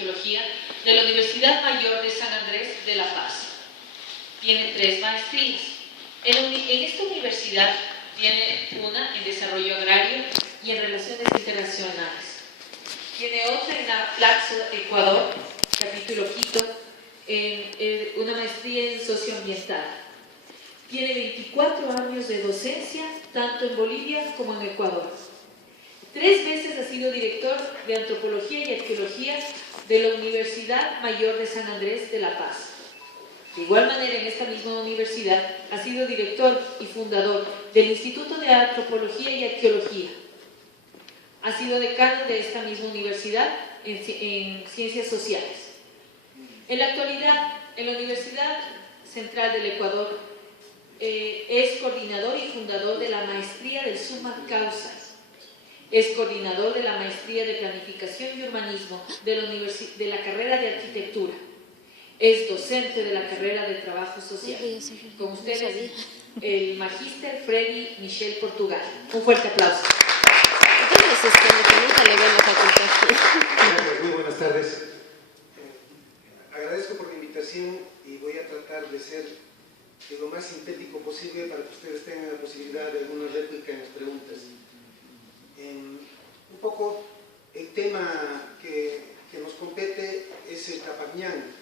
Arqueología de la Universidad Mayor de San Andrés de La Paz. Tiene 3 maestrías. En esta universidad tiene una en Desarrollo Agrario y en Relaciones Internacionales. Tiene otra en la Plaza Ecuador, capítulo Quito, una maestría en Socioambiental. Tiene 24 años de docencia, tanto en Bolivia como en Ecuador. 3 veces ha sido director de Antropología y Arqueología de la Universidad Mayor de San Andrés de La Paz. De igual manera, en esta misma universidad ha sido director y fundador del Instituto de Antropología y Arqueología. Ha sido decano de esta misma universidad en Ciencias Sociales. En la actualidad, en la Universidad Central del Ecuador, es coordinador y fundador de la Maestría del Summa Causa. Es coordinador de la Maestría de Planificación y Urbanismo de la carrera de Arquitectura. Es docente de la carrera de Trabajo Social. Con ustedes, el magíster Freddy Michel Portugal. Un fuerte aplauso. Muy buenas tardes. Agradezco por la invitación y voy a tratar de ser lo más sintético posible para que ustedes tengan la posibilidad de alguna réplica en las preguntas. Un poco el tema que nos compete es el Capañán,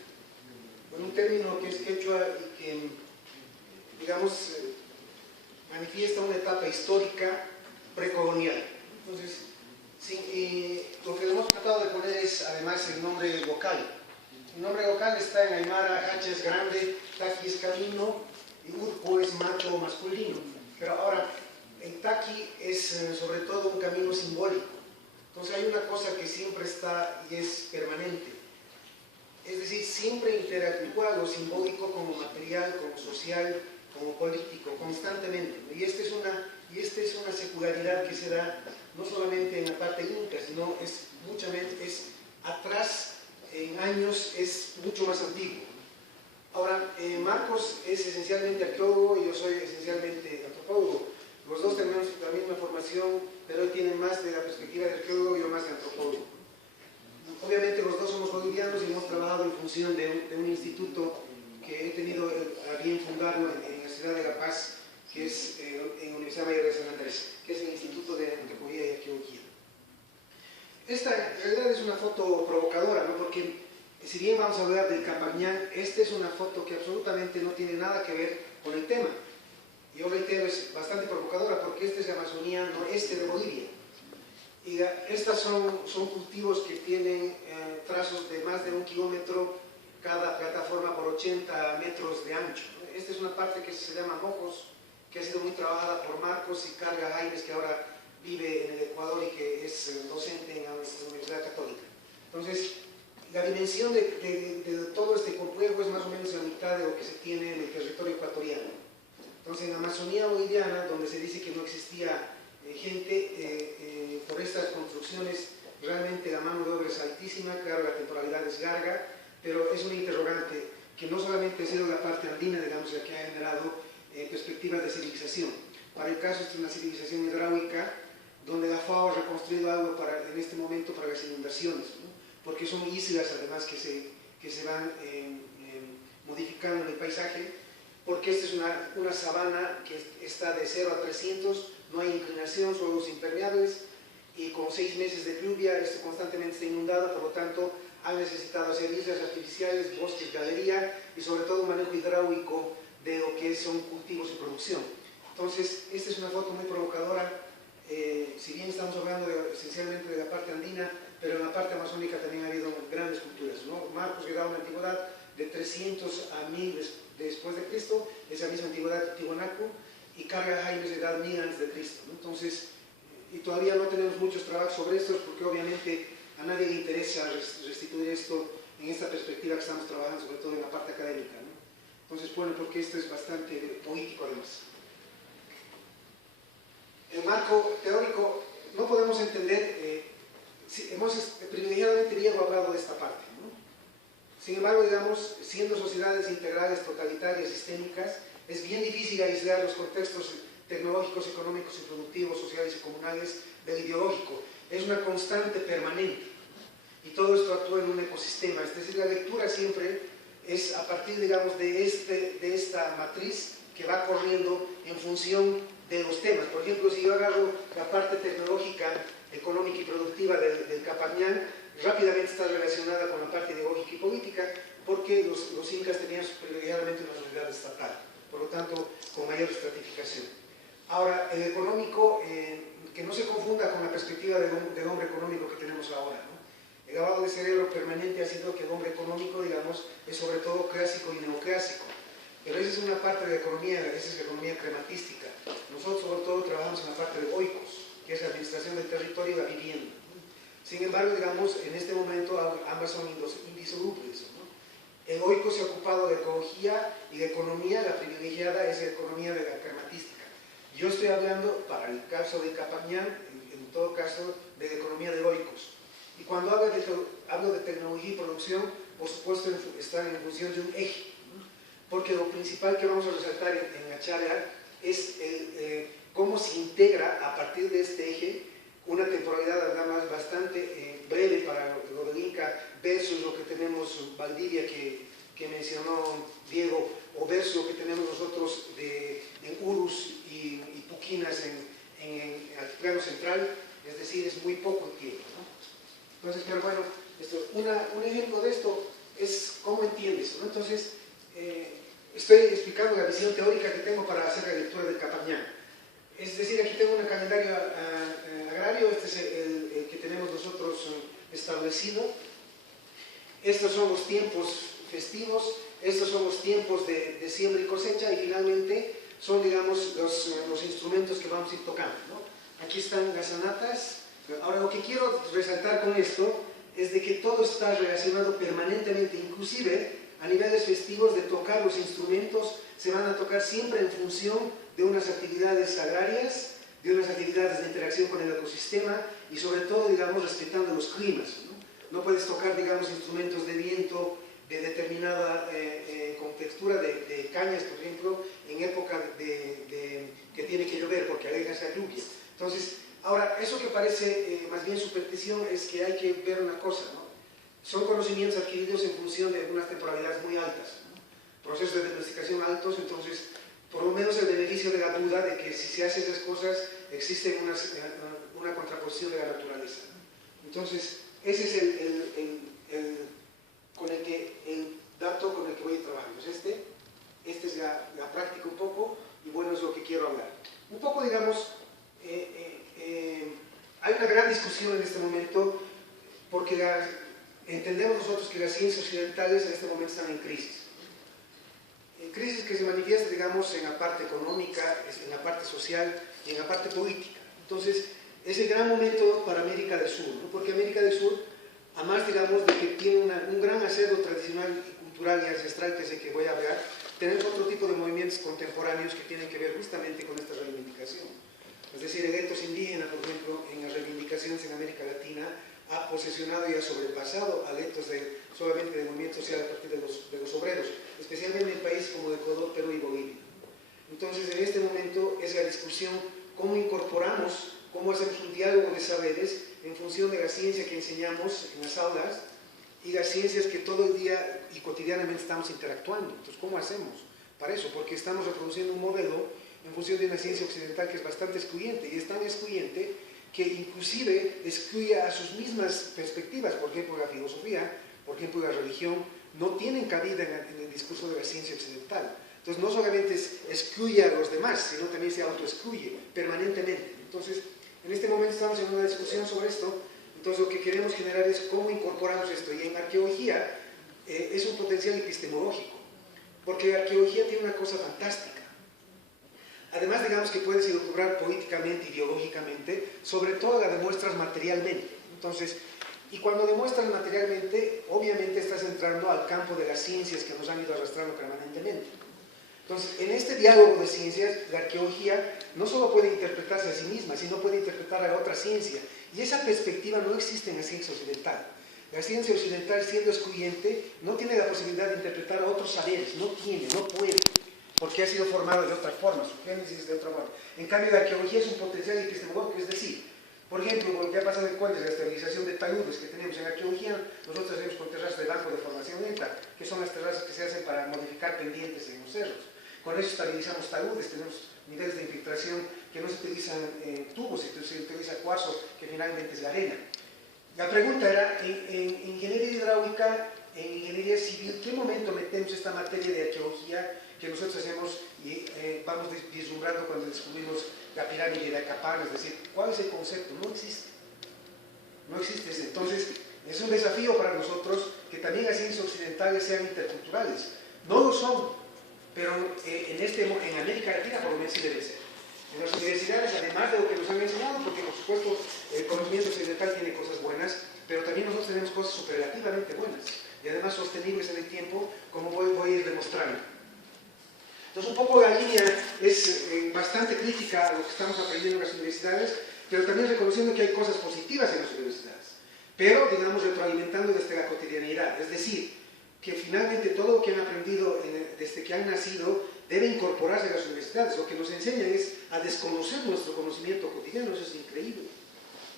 con un término que es quechua y que, digamos, manifiesta una etapa histórica precolonial. Entonces, sí, lo que hemos tratado de poner es además el nombre local. El nombre local está en Aymara, Hacha es grande, Taqui es camino y Urco es macho o masculino. Pero ahora, el Taqui es sobre todo un camino simbólico. Entonces hay una cosa que siempre está y es permanente. Es decir, siempre interactúa lo simbólico como material, como social, como político, constantemente. Y esta es una secularidad que se da no solamente en la parte inca, sino es atrás en años, es mucho más antiguo. Ahora, Marcos es esencialmente arqueólogo y yo soy esencialmente antropólogo. Los dos tenemos la misma formación, pero él tiene más de la perspectiva de arqueólogo y yo más de antropólogo. Obviamente los dos somos bolivianos y hemos trabajado en función de un instituto que he tenido a bien fundarlo en la ciudad de La Paz, que es en la Universidad Mayor de San Andrés, que es el Instituto de Antropología y Arqueología. Esta en realidad es una foto provocadora, ¿no? Porque si bien vamos a hablar del Capañán, esta es una foto que absolutamente no tiene nada que ver con el tema. Yo reitero, es bastante provocadora porque esta es la Amazonía noreste de Bolivia. Y estas son cultivos que tienen trazos de más de 1 kilómetro cada plataforma por 80 metros de ancho. Esta es una parte que se llama Mojos, que ha sido muy trabajada por Marcos y Carga Jaimes, que ahora vive en el Ecuador y que es docente en la Universidad Católica. Entonces, la dimensión de todo este complejo es más o menos la mitad de lo que se tiene en el territorio ecuatoriano. Entonces, en la Amazonía boliviana, donde se dice que no existía gente, por estas construcciones, realmente la mano de obra es altísima, claro, la temporalidad es larga, pero es una interrogante que no solamente ha sido la parte andina, digamos, la que ha generado perspectivas de civilización. Para el caso, esta es una civilización hidráulica, donde la FAO ha reconstruido algo en este momento para las inundaciones, ¿no? Porque son islas, además, que se van modificando en el paisaje, porque esta es una sabana que está de 0 a 300, no hay inclinación, suelos impermeables, y con 6 meses de lluvia, esto constantemente está inundado, por lo tanto, han necesitado hacer islas artificiales, bosques, galería, y sobre todo un manejo hidráulico de lo que son cultivos y producción. Entonces, esta es una foto muy provocadora, si bien estamos hablando esencialmente de la parte andina, pero en la parte amazónica también ha habido grandes culturas, ¿no? Marcos llegaba a una antigüedad de 300 a 1000 después de Cristo, esa misma antigüedad de Tiwanaku, y Carga Jaimes de edad 1000 antes de Cristo, ¿no? Entonces, y todavía no tenemos muchos trabajos sobre esto, porque obviamente a nadie le interesa restituir esto en esta perspectiva que estamos trabajando, sobre todo en la parte académica, ¿no? Entonces, bueno, porque esto es bastante político además. El marco teórico no podemos entender, hemos privilegiadamente Diego hablado de esta parte, ¿no? Sin embargo, digamos, siendo sociedades integrales, totalitarias, sistémicas, es bien difícil aislar los contextos tecnológicos, económicos y productivos, sociales y comunales del ideológico. Es una constante permanente. y todo esto actúa en un ecosistema. Es decir, la lectura siempre es a partir, digamos, de esta matriz que va corriendo en función de los temas. Por ejemplo, si yo agarro la parte tecnológica, económica y productiva del Capañán, rápidamente está relacionada con la parte ideológica y política, porque los incas tenían privilegiadamente una unidad estatal, por lo tanto, con mayor estratificación. Ahora, el económico, que no se confunda con la perspectiva del hombre económico que tenemos ahora, ¿no? El lavado de cerebro permanente ha sido que el hombre económico, digamos, es sobre todo clásico y neoclásico. Pero esa es una parte de la economía, esa es la economía crematística. Nosotros sobre todo trabajamos en la parte de oikos, que es la administración del territorio y la vivienda. Sin embargo, digamos, en este momento ambas son indisolubles, ¿no? El oiko se ha ocupado de ecología y de economía, la privilegiada es la economía de la crematística. Yo estoy hablando, para el caso de Capañán, en todo caso, de la economía de oikos. Y cuando hablo de tecnología y producción, por supuesto, están en función de un eje, ¿no? Porque lo principal que vamos a resaltar en la charla es cómo se integra a partir de este eje una temporalidad además bastante breve para lo del Inca versus lo que tenemos Valdivia que mencionó Diego, o versus lo que tenemos nosotros en Urus y Puquinas en el altiplano central, es decir, es muy poco tiempo, ¿no? Entonces, pero bueno, un ejemplo de esto es cómo entiendes, ¿no? Entonces, estoy explicando la visión teórica que tengo para hacer la lectura del Capañán. Es decir, aquí tengo un calendario agrario, este es el que tenemos nosotros establecido. Estos son los tiempos festivos, estos son los tiempos de siembra y cosecha, y finalmente son, digamos, los instrumentos que vamos a ir tocando, ¿no? Aquí están las anatas. Ahora, lo que quiero resaltar con esto es de que todo está relacionado permanentemente, inclusive a niveles festivos, de tocar los instrumentos, se van a tocar siempre en función de unas actividades agrarias, de unas actividades de interacción con el ecosistema y sobre todo, digamos, respetando los climas, ¿no? No puedes tocar, digamos, instrumentos de viento de determinada contextura de cañas, por ejemplo, en época que tiene que llover porque aleja esa lluvia. Entonces, ahora, eso que parece más bien superstición es que hay que ver una cosa, ¿no? Son conocimientos adquiridos en función de unas temporalidades muy altas, ¿no? Procesos de domesticación altos, entonces, por lo menos el beneficio de la duda de que si se hacen las cosas existe una contraposición de la naturaleza, ¿no? Entonces, ese es el dato con el que voy a trabajar. Pues esta es la práctica un poco, y bueno, es lo que quiero hablar. Un poco, digamos, hay una gran discusión en este momento porque entendemos nosotros que las ciencias occidentales en este momento están en crisis. Crisis que se manifiesta, digamos, en la parte económica, en la parte social y en la parte política. Entonces, es el gran momento para América del Sur, ¿no? Porque América del Sur, además, digamos, de que tiene un gran acervo tradicional y cultural y ancestral, que es el que voy a hablar, tenemos otro tipo de movimientos contemporáneos que tienen que ver justamente con esta reivindicación. Es decir, el ethos indígena, por ejemplo, en las reivindicaciones en América Latina, ha posesionado y ha sobrepasado al ethos solamente del movimiento social a partir de los obreros, especialmente en países como Ecuador, Perú y Bolivia. Entonces, en este momento es la discusión cómo incorporamos, cómo hacemos un diálogo de saberes en función de la ciencia que enseñamos en las aulas y las ciencias que todo el día y cotidianamente estamos interactuando. Entonces, ¿cómo hacemos para eso? Porque estamos reproduciendo un modelo en función de una ciencia occidental que es bastante excluyente, y es tan excluyente que inclusive excluye a sus mismas perspectivas. Por ejemplo, la filosofía, por ejemplo, la religión, no tienen cabida en el discurso de la ciencia occidental. Entonces, no solamente excluye a los demás, sino también se autoexcluye permanentemente. Entonces, en este momento estamos en una discusión sobre esto. Entonces, lo que queremos generar es cómo incorporamos esto. Y en arqueología es un potencial epistemológico, porque la arqueología tiene una cosa fantástica. Además, digamos que puedes elucubrar políticamente, ideológicamente, sobre todo la demuestras materialmente. Entonces, y cuando demuestras materialmente, obviamente estás entrando al campo de las ciencias que nos han ido arrastrando permanentemente. Entonces, en este diálogo de ciencias, la arqueología no solo puede interpretarse a sí misma, sino puede interpretar a otra ciencia. Y esa perspectiva no existe en la ciencia occidental. La ciencia occidental, siendo excluyente, no tiene la posibilidad de interpretar a otros saberes, no puede, porque ha sido formada de otra forma, su génesis de otra forma. En cambio, la arqueología es un potencial epistemológico, es decir, Por ejemplo, ya pasan de cuentas la estabilización de taludes que tenemos en arqueología, nosotros hacemos con terrazas de banco de formación lenta, que son las terrazas que se hacen para modificar pendientes en los cerros. Con eso estabilizamos taludes, tenemos niveles de infiltración que no se utilizan tubos, se utiliza cuarzo, que finalmente es la arena. La pregunta era, en ingeniería hidráulica, en ingeniería civil, ¿en qué momento metemos esta materia de arqueología que nosotros hacemos y vamos vislumbrando cuando descubrimos la pirámide de Acapán? Es decir, ¿cuál es el concepto? No existe. No existe ese. Entonces, es un desafío para nosotros que también las ciencias occidentales sean interculturales. No lo son, pero en América Latina por lo menos sí debe ser. En las universidades, además de lo que nos han enseñado, porque por supuesto el conocimiento occidental tiene cosas buenas, pero también nosotros tenemos cosas superlativamente buenas y además sostenibles en el tiempo, como voy a ir demostrando. Entonces, un poco la línea es bastante crítica a lo que estamos aprendiendo en las universidades, pero también reconociendo que hay cosas positivas en las universidades, pero, digamos, retroalimentando desde la cotidianidad. Es decir, que finalmente todo lo que han aprendido desde que han nacido debe incorporarse a las universidades. Lo que nos enseñan es a desconocer nuestro conocimiento cotidiano, eso es increíble.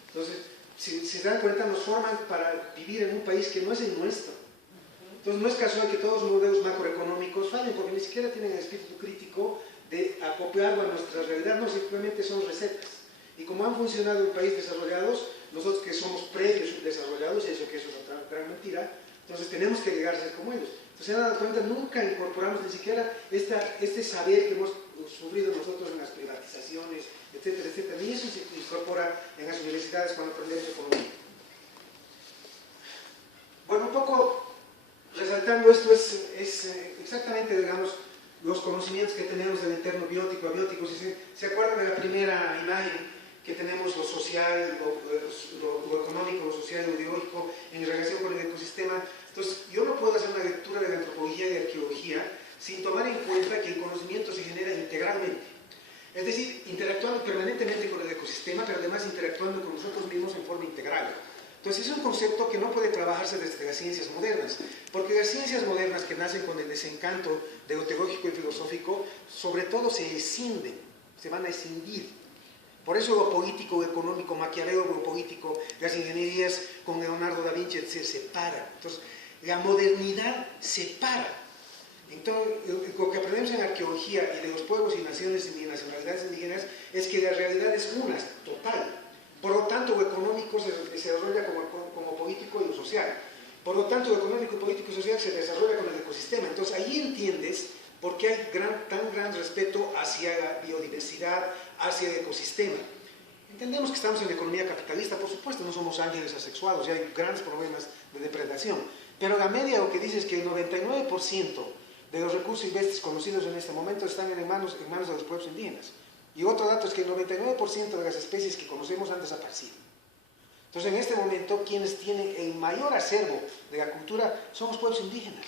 Entonces, si se dan cuenta, nos forman para vivir en un país que no es el nuestro. Entonces, no es casual que todos los modelos macroeconómicos fallen, porque ni siquiera tienen el espíritu crítico de acoplarlo a nuestra realidad, no, simplemente son recetas. Y como han funcionado en países desarrollados, nosotros que somos previos subdesarrollados, y eso que eso es otra gran mentira, entonces tenemos que llegar a ser como ellos. Entonces, se han dado cuenta, nunca incorporamos ni siquiera este saber que hemos sufrido nosotros en las privatizaciones, etcétera, etcétera. Ni eso se incorpora en las universidades cuando aprendemos economía. Bueno, un poco resaltando esto es exactamente, digamos, los conocimientos que tenemos del entorno biótico, abiótico. Si se acuerdan de la primera imagen que tenemos, lo social, lo económico, lo social, lo biológico en relación con el ecosistema. Entonces, yo no puedo hacer una lectura de la antropología y de arqueología sin tomar en cuenta que el conocimiento se genera integralmente. Es decir, interactuando permanentemente con el ecosistema, pero además interactuando con nosotros mismos en forma integral. Entonces, es un concepto que no puede trabajarse desde las ciencias modernas, porque las ciencias modernas que nacen con el desencanto de lo teológico y filosófico, sobre todo se escinden, se van a escindir. Por eso lo político, lo económico, Maquiavelo, lo político, las ingenierías con Leonardo da Vinci se separan. Entonces, la modernidad separa. Entonces, lo que aprendemos en arqueología y de los pueblos y naciones y nacionalidades indígenas es que la realidad es una, total. Por lo tanto, lo económico se desarrolla como político y lo social. Por lo tanto, lo económico, político y social se desarrolla con el ecosistema. Entonces, ahí entiendes por qué hay tan gran respeto hacia la biodiversidad, hacia el ecosistema. Entendemos que estamos en la economía capitalista, por supuesto, no somos ángeles asexuados, y hay grandes problemas de depredación. Pero la media lo que dice es que el 99% de los recursos silvestres conocidos en este momento están en manos de los pueblos indígenas. Y otro dato es que el 99% de las especies que conocemos han desaparecido. Entonces, en este momento, quienes tienen el mayor acervo de la cultura son los pueblos indígenas.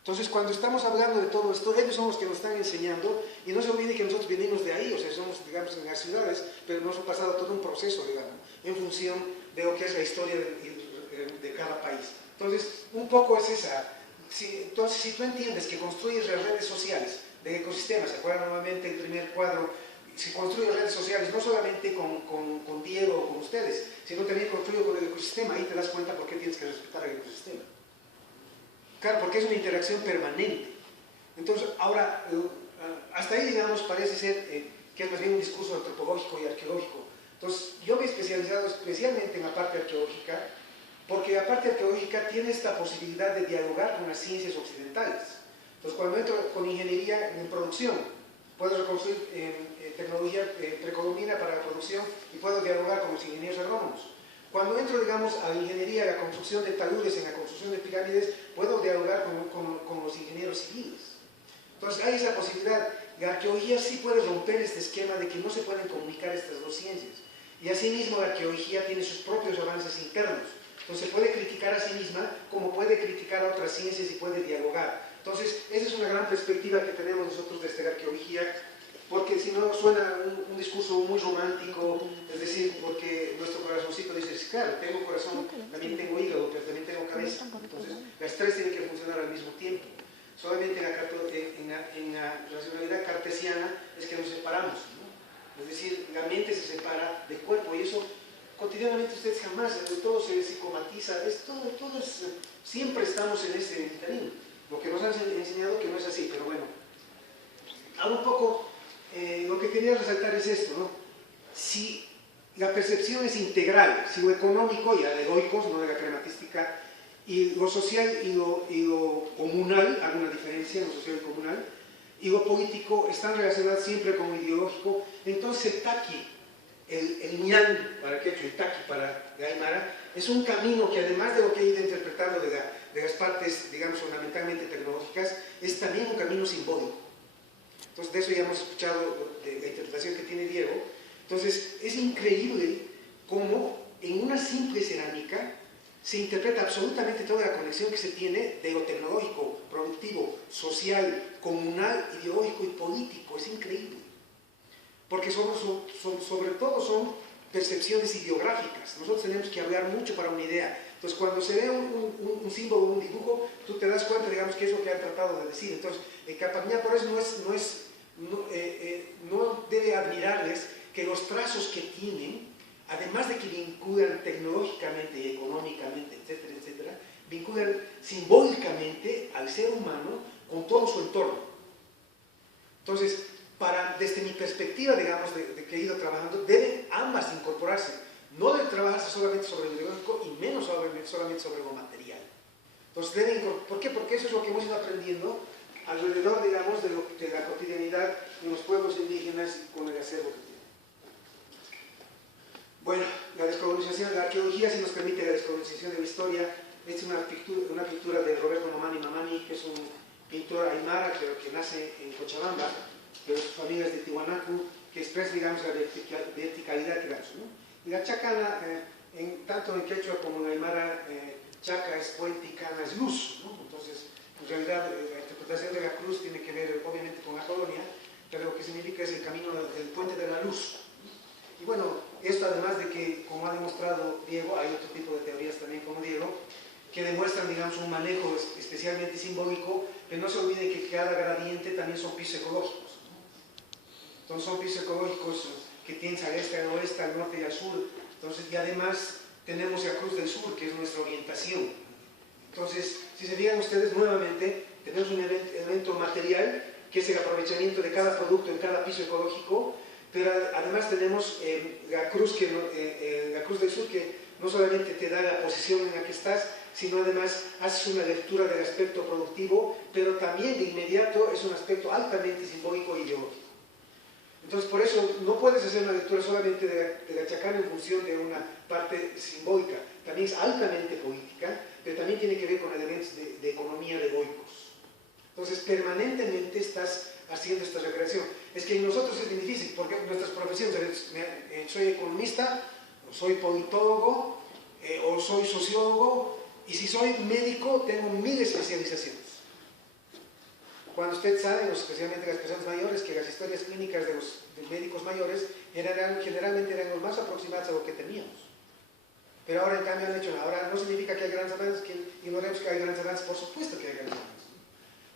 Entonces, cuando estamos hablando de todo esto, ellos son los que nos están enseñando, y no se olvide que nosotros venimos de ahí, o sea, somos, digamos, en las ciudades, pero nos ha pasado todo un proceso, digamos, en función de lo que es la historia de cada país. Entonces, un poco es esa. Entonces, si tú entiendes que construyes las redes sociales del ecosistema, ¿se acuerdan nuevamente el primer cuadro? Si construyes redes sociales, no solamente con Diego o con ustedes, sino también construyo con el ecosistema, ahí te das cuenta por qué tienes que respetar el ecosistema. Claro, porque es una interacción permanente. Entonces, ahora, hasta ahí, digamos, parece ser que es más bien un discurso antropológico y arqueológico. Entonces, yo me he especializado especialmente en la parte arqueológica, porque la parte arqueológica tiene esta posibilidad de dialogar con las ciencias occidentales. Entonces, cuando entro con ingeniería en producción, puedo reconstruir tecnología precolombina para la producción y puedo dialogar con los ingenieros agrónomos. Cuando entro, digamos, a la ingeniería, a la construcción de taludes, en la construcción de pirámides, puedo dialogar con los ingenieros civiles. Entonces, hay esa posibilidad. La arqueología sí puede romper este esquema de que no se pueden comunicar estas dos ciencias. Y asimismo, la arqueología tiene sus propios avances internos. Entonces, se puede criticar a sí misma, como puede criticar a otras ciencias y puede dialogar. Entonces, esa es una gran perspectiva que tenemos nosotros desde la arqueología, porque si no suena un discurso muy romántico, es decir, porque nuestro corazoncito dice, claro, tengo corazón, también tengo hígado, pero también tengo cabeza. Entonces, las tres tienen que funcionar al mismo tiempo. Solamente en la racionalidad cartesiana es que nos separamos, ¿no? Es decir, la mente se separa del cuerpo y eso cotidianamente ustedes jamás, todo se psicomatiza, siempre estamos en ese camino. Lo que nos han enseñado que no es así, pero bueno. Ahora un poco, lo que quería resaltar es esto, ¿no? Si la percepción es integral, si lo económico, y al egoicos, no de la crematística, y lo social y lo comunal, hay una diferencia en lo social y comunal, y lo político están relacionados siempre con lo ideológico, entonces el taqui, el ñan para quechua, el taqui para el aymara, es un camino que además de lo que he ido interpretando de las partes, digamos, fundamentalmente tecnológicas, es también un camino simbólico. Entonces de eso ya hemos escuchado de la interpretación que tiene Diego. Entonces es increíble cómo en una simple cerámica se interpreta absolutamente toda la conexión que se tiene de lo tecnológico, productivo, social, comunal, ideológico y político. Es increíble. Porque sobre todo son percepciones ideográficas. Nosotros tenemos que hablar mucho para una idea. Entonces, cuando se ve un símbolo, un dibujo, tú te das cuenta, digamos, que es lo que han tratado de decir. Entonces, el Capañá por eso no debe admirarles que los trazos que tienen, además de que vinculan tecnológicamente y económicamente, etcétera, etcétera, vinculan simbólicamente al ser humano con todo su entorno. Entonces, desde mi perspectiva, digamos, de que he ido trabajando, deben ambas incorporarse. No debe trabajarse solamente sobre lo ideológico y menos solamente sobre lo material. Entonces, ¿por qué? Porque eso es lo que hemos ido aprendiendo alrededor, digamos, de la cotidianidad de los pueblos indígenas con el acervo que tienen. Bueno, la descolonización, la arqueología sí nos permite la descolonización de la historia. Esta es una pintura de Roberto Mamani Mamani, que es un pintor aymara que nace en Cochabamba, pero sus familias de Tiwanaku, que expresa, digamos, la verticalidad que damos, ¿no? Y la chacana, tanto en quechua como en aymara, chaca es puente y cana es luz, ¿no? Entonces, en realidad, la interpretación de la cruz tiene que ver, obviamente, con la colonia, pero lo que significa es el camino del puente de la luz. Y bueno, esto además de que, como ha demostrado Diego, hay otro tipo de teorías también como Diego, que demuestran, digamos, un manejo especialmente simbólico, pero no se olviden que cada gradiente también son pisos ecológicos. Entonces son pisos ecológicos que tienen al este, al oeste, al norte y al sur. Entonces, y además tenemos la Cruz del Sur, que es nuestra orientación. Entonces, si se fijan ustedes nuevamente, tenemos un elemento material, que es el aprovechamiento de cada producto en cada piso ecológico, pero además tenemos la Cruz del Sur, que no solamente te da la posición en la que estás, sino además haces una lectura del aspecto productivo, pero también de inmediato es un aspecto altamente simbólico e ideológico. Entonces, por eso no puedes hacer una lectura solamente de la chacana en función de una parte simbólica, también es altamente política, pero también tiene que ver con elementos de economía de goicos. Entonces, permanentemente estás haciendo esta recreación. Es que en nosotros es difícil, porque nuestras profesiones, soy economista, o soy politólogo, o soy sociólogo, y si soy médico, tengo 1000 especializaciones. Cuando ustedes saben, especialmente las personas mayores, que las historias clínicas de los médicos mayores generalmente eran los más aproximados a lo que teníamos. Pero ahora en cambio han hecho, ahora no significa que hay grandes avances, que ignoremos que hay grandes avances, por supuesto que hay grandes avances.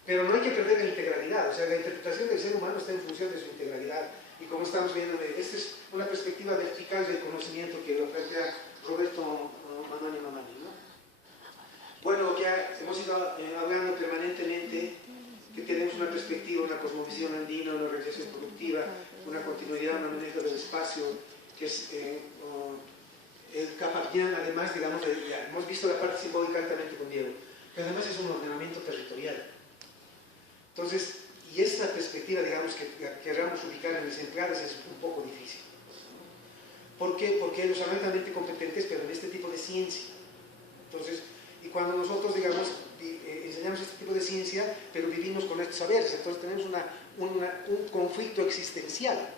Pero no hay que perder la integralidad, o sea, la interpretación del ser humano está en función de su integralidad. Y como estamos viendo, esta es una perspectiva vertical del conocimiento que lo plantea Roberto Mamani, ¿no? Bueno, lo que hemos ido hablando permanentemente, que tenemos una perspectiva, una cosmovisión andina, una organización productiva, una continuidad, una manejo del espacio, que es el Capañán, además, digamos, hemos visto la parte simbólica altamente con Diego, pero además es un ordenamiento territorial. Entonces, y esta perspectiva, digamos, que queramos ubicar en los ejemplares es un poco difícil. ¿Por qué? Porque ellos son altamente competentes, pero en este tipo de ciencia. Entonces, y cuando nosotros, digamos, enseñamos este tipo de ciencia, pero vivimos con estos saberes, entonces tenemos un conflicto existencial.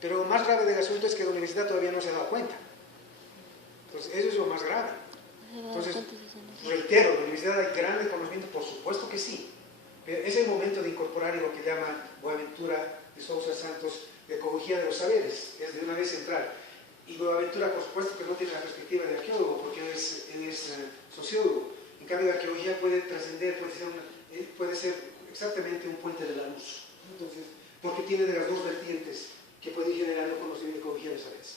Pero lo más grave del asunto es que la universidad todavía no se ha dado cuenta. Entonces, eso es lo más grave. Entonces, reitero, la universidad hay grande conocimiento, por supuesto que sí. Pero es el momento de incorporar lo que llama Boaventura de Sousa Santos, la ecología de los saberes, es de una vez central. Y Boaventura, por supuesto, que no tiene la perspectiva de arqueólogo, porque él es sociólogo. En cambio, la arqueología puede trascender, puede ser exactamente un puente de la luz. Entonces, porque tiene de las dos vertientes que puede ir generando conocimiento de ecología de esa vez.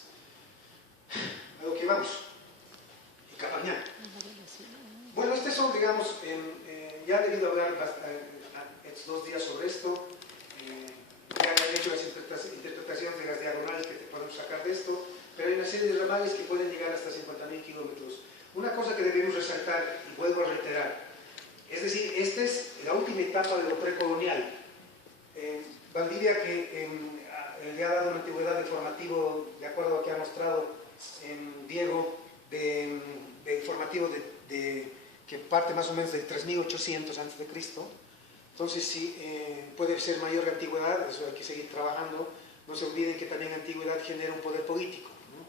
A lo que vamos, en Capañán. Bueno, estos son, digamos, ya he debido hablar estos 2 días sobre esto, ya han hecho las interpretaciones de las diagonales que podemos sacar de esto, pero hay una serie de ramales que pueden llegar hasta 50.000 kilómetros. Una cosa que debemos resaltar, y vuelvo a reiterar, es decir, esta es la última etapa de lo precolonial. Valdivia, que le ha dado una antigüedad de formativo, de acuerdo a lo que ha mostrado Diego, de formativo que parte más o menos de 3.800 a.C. Entonces, sí, puede ser mayor la antigüedad, eso hay que seguir trabajando. No se olviden que también la antigüedad genera un poder político, ¿no?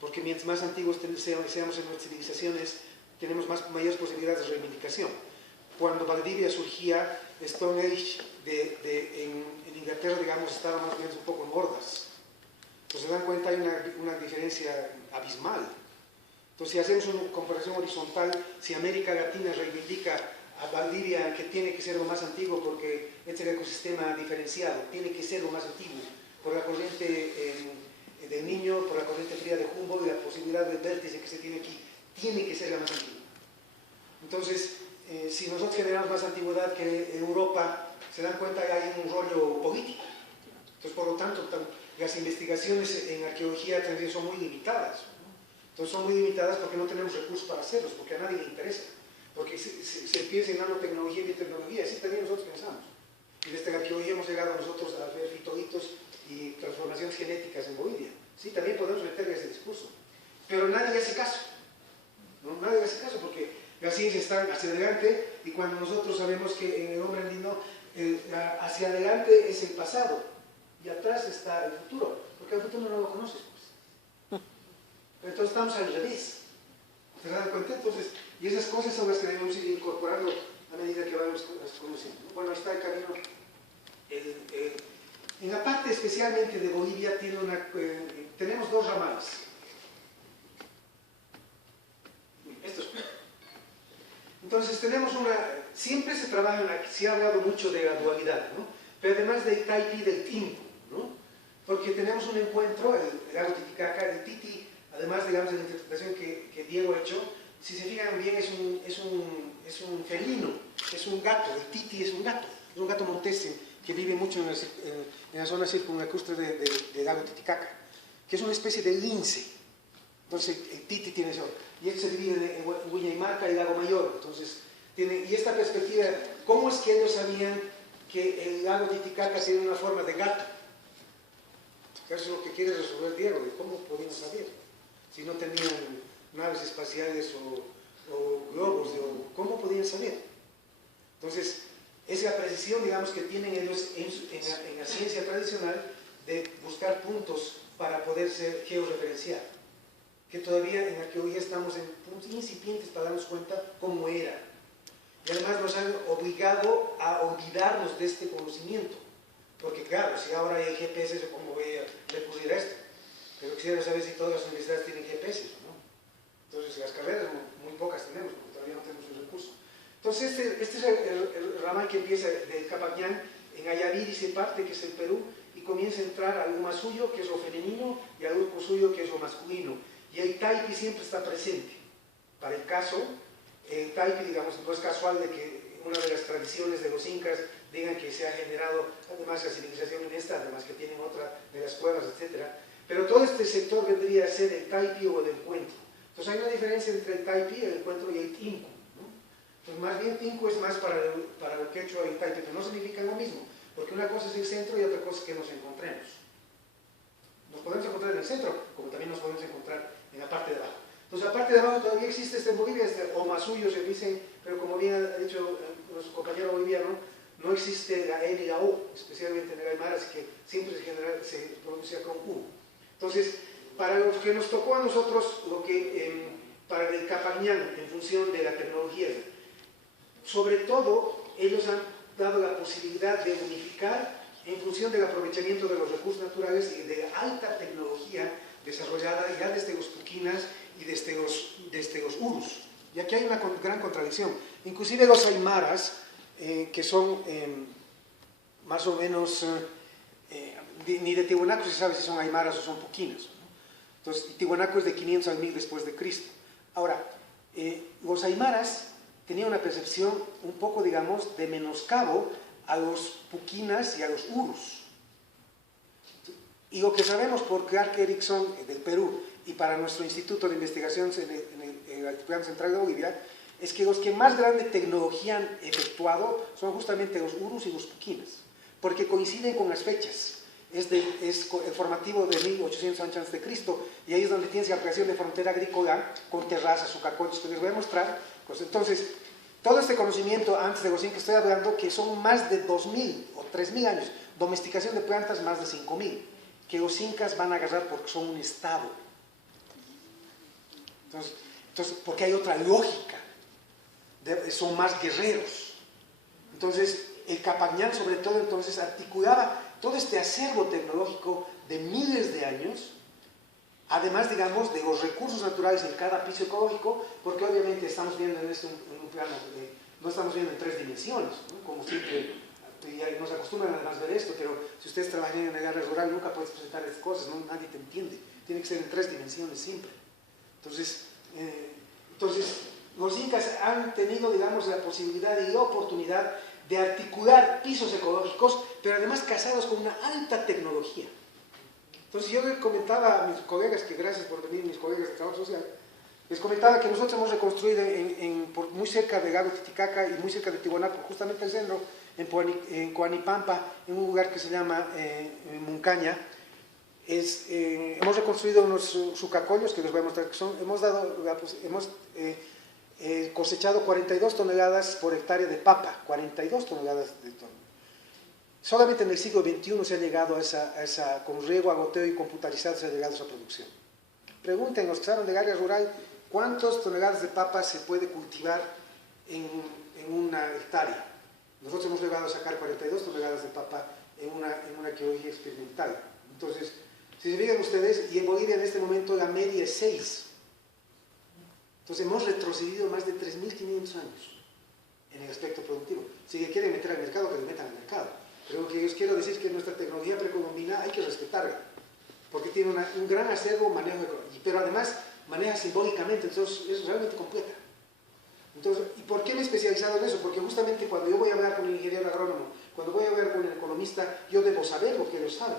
Porque mientras más antiguos seamos en nuestras civilizaciones, tenemos mayores posibilidades de reivindicación. Cuando Valdivia surgía, Stone Age en Inglaterra, digamos, estaba más o menos un poco en hordas. Entonces, se dan cuenta, hay una diferencia abismal. Entonces, si hacemos una comparación horizontal, si América Latina reivindica a Valdivia, que tiene que ser lo más antiguo porque es el ecosistema diferenciado, tiene que ser lo más antiguo, por la corriente del Niño, por la corriente fría de Humboldt y la posibilidad del vértice que se tiene aquí, tiene que ser la más antigua. Entonces, si nosotros generamos más antigüedad que Europa, se dan cuenta que hay un rollo político. Entonces, por lo tanto, las investigaciones en arqueología también son muy limitadas, ¿no? Entonces, son muy limitadas porque no tenemos recursos para hacerlos, porque a nadie le interesa. Porque se piensa en nanotecnología y biotecnología, así también nosotros pensamos. Y desde la arqueología hemos llegado nosotros a ver fitolitos y transformaciones genéticas en Bolivia. Sí, también podemos meterle ese discurso. Pero nadie le hace caso. ¿No? Nadie le hace caso porque la ciencia está hacia adelante y cuando nosotros sabemos que en el hombre andino hacia adelante es el pasado y atrás está el futuro, porque el futuro no lo conoces, pues. Entonces estamos al revés. ¿Se dan cuenta? Entonces, y esas cosas son las que debemos ir incorporando a medida que vamos conociendo. Bueno, ahí está el camino. En la parte especialmente de Bolivia tenemos 2 ramales. Estos. Entonces tenemos siempre se trabaja se ha hablado mucho de la dualidad, ¿no? Pero además del Taipi y del tiempo, ¿no? Porque tenemos un encuentro, el lago Titicaca, el Titi, además, digamos, de la interpretación que Diego ha hecho, si se fijan bien, es un felino, es un gato, el Titi es un gato montese que vive mucho en la zona circunlacustre del lago Titicaca, que es una especie de lince. Entonces, el Titi tiene eso. Y esto se divide en Huaymarca y Lago Mayor. Entonces, y esta perspectiva, ¿cómo es que ellos sabían que el lago Titicaca tiene una forma de gato? Eso es lo que quiere resolver Diego, de cómo podían saber. Si no tenían naves espaciales o globos, ¿cómo podían saber? Entonces, es la precisión, digamos, que tienen ellos en la ciencia tradicional de buscar puntos para poderse georreferenciar, que todavía en arqueología estamos en puntos incipientes para darnos cuenta cómo era. Y además nos han obligado a olvidarnos de este conocimiento, porque claro, si ahora hay GPS, ¿cómo voy a recurrir a esto? Pero quisiera saber si todas las universidades tienen GPS, ¿no? Entonces, las carreras muy pocas tenemos, porque todavía no tenemos el recurso. Entonces, este es el ramal que empieza de Capañán, en Ayaviri se parte, que es el Perú, y comienza a entrar al Humasuyo, que es lo femenino, y al Urcusuyo, que es lo masculino. Y el Taipi siempre está presente. Para el caso, el Taipi, digamos, no es casual de que una de las tradiciones de los incas digan que se ha generado, además la civilización en esta, además que tienen otra de las cuevas, etc. Pero todo este sector vendría a ser el Taipi o el encuentro. Entonces hay una diferencia entre el Taipi, el encuentro y el Tinku, ¿no? Entonces más bien Tinku es más para el quechua y el Taipi, pero no significan lo mismo, porque una cosa es el centro y otra cosa es que nos encontremos. Nos podemos encontrar en el centro, como también nos podemos encontrar en la parte de abajo. Entonces la parte de abajo todavía existe en Bolivia, Omasuyo se dice, pero como bien ha dicho nuestro compañero boliviano, no existe la N y la O, especialmente en el Aymara, así que siempre se pronuncia con U. Entonces, para lo que nos tocó a nosotros, para el Capañán, en función de la tecnología, sobre todo, ellos han dado la posibilidad de unificar en función del aprovechamiento de los recursos naturales y de alta tecnología desarrollada ya desde los Puquinas y desde los Urus. Y aquí hay una gran contradicción. Inclusive los Aymaras, que son más o menos ni de Tiwanaku se sabe si son aymaras o son puquinas, ¿no? Entonces, Tiwanaku es de 500 al 1000 después de Cristo. Ahora, los aymaras tenían una percepción un poco, digamos, de menoscabo a los puquinas y a los urus. Y lo que sabemos por Clark Erickson del Perú y para nuestro Instituto de Investigaciones en el Altiplano Central de Bolivia, es que los que más grande tecnología han efectuado son justamente los urus y los puquinas, porque coinciden con las fechas. Es el formativo de 1800 años antes de Cristo, y ahí es donde tienes la creación de frontera agrícola con terrazas, sucacoches, que les voy a mostrar. Pues entonces, todo este conocimiento antes de los incas, estoy hablando que son más de 2000 o 3000 años, domesticación de plantas más de 5000, que los incas van a agarrar porque son un estado. Entonces porque hay otra lógica, son más guerreros. Entonces, el Capañán sobre todo entonces articulaba todo este acervo tecnológico de miles de años, además, digamos, de los recursos naturales en cada piso ecológico, porque obviamente estamos viendo en esto en un plano, no estamos viendo en 3 dimensiones, ¿no? Como siempre, y nos acostumbran además a ver esto, pero si ustedes trabajan en el área rural nunca puedes presentar estas cosas, ¿no? Nadie te entiende, tiene que ser en 3 dimensiones siempre. Entonces, los incas han tenido, digamos, la posibilidad y la oportunidad de articular pisos ecológicos, pero además casados con una alta tecnología. Entonces yo les comentaba a mis colegas, que gracias por venir, mis colegas de trabajo social, les comentaba que nosotros hemos reconstruido muy cerca de Lago Titicaca y muy cerca de Tiwanaku, justamente el centro, en Coanipampa, en un lugar que se llama Muncaña. Hemos reconstruido unos sucacollos que les voy a mostrar que son, hemos cosechado 42 toneladas por hectárea de papa, 42 toneladas de toneladas. Solamente en el siglo XXI se ha llegado con riego, agoteo y computarizado se ha llegado a esa producción. Pregunten los que saben del área rural, ¿cuántas toneladas de papa se puede cultivar en una hectárea? Nosotros hemos llegado a sacar 42 toneladas de papa en una arqueología experimental. Entonces, si se fijan ustedes, y en Bolivia en este momento la media es 6. Entonces hemos retrocedido más de 3.500 años en el aspecto productivo. Si le quieren meter al mercado, que le metan al mercado. Pero lo que yo quiero decir es que nuestra tecnología precolombina hay que respetarla, porque tiene un gran acervo, manejo, pero además maneja simbólicamente, entonces es realmente completa. Entonces, ¿y por qué me he especializado en eso? Porque justamente cuando yo voy a hablar con un ingeniero agrónomo, cuando voy a hablar con un economista, yo debo saber lo que ellos saben.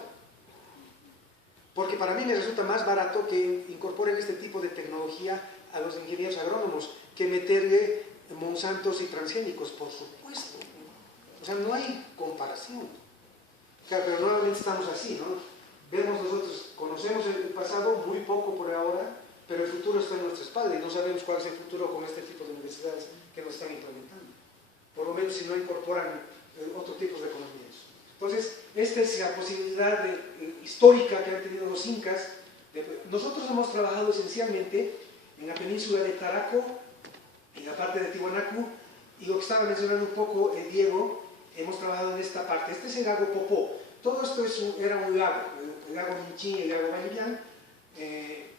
Porque para mí me resulta más barato que incorporen este tipo de tecnología a los ingenieros agrónomos que meterle monsantos y transgénicos, por supuesto. O sea, no hay comparación. Claro, pero nuevamente estamos así, ¿no? Vemos nosotros, conocemos el pasado muy poco por ahora, pero el futuro está en nuestra espalda y no sabemos cuál es el futuro con este tipo de universidades que nos están implementando. Por lo menos si no incorporan otro tipo de conocimientos. Entonces, esta es la posibilidad histórica que han tenido los incas. Nosotros hemos trabajado esencialmente en la península de Taraco, en la parte de Tiwanaku, y lo que estaba mencionando un poco Diego, hemos trabajado en esta parte. Este es el lago Popó. Todo esto era un lago, el lago Minchín y el lago Bayulián.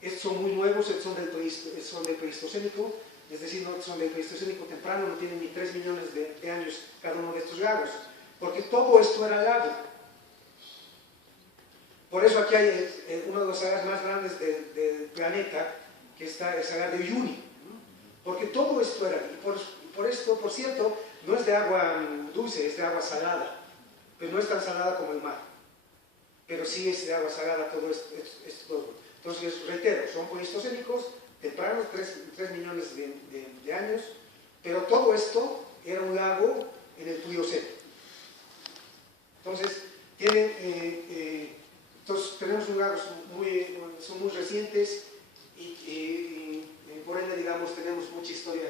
Estos son muy nuevos, son del Pleistocénico, es decir, no son del Pleistocénico temprano, no tienen ni 3 millones de años cada uno de estos lagos, porque todo esto era lago. Por eso aquí hay uno de los lagos más grandes del planeta, que está el salar de Uyuni, ¿no? Porque todo esto era, y por esto, por cierto, no es de agua dulce, es de agua salada, pero no es tan salada como el mar, pero sí es de agua salada todo esto. Entonces, reitero, son pleistocénicos, tempranos, 3 millones de años, pero todo esto era un lago en el Plioceno. Entonces, tenemos un lago, son muy recientes y por ende, digamos, tenemos mucha historia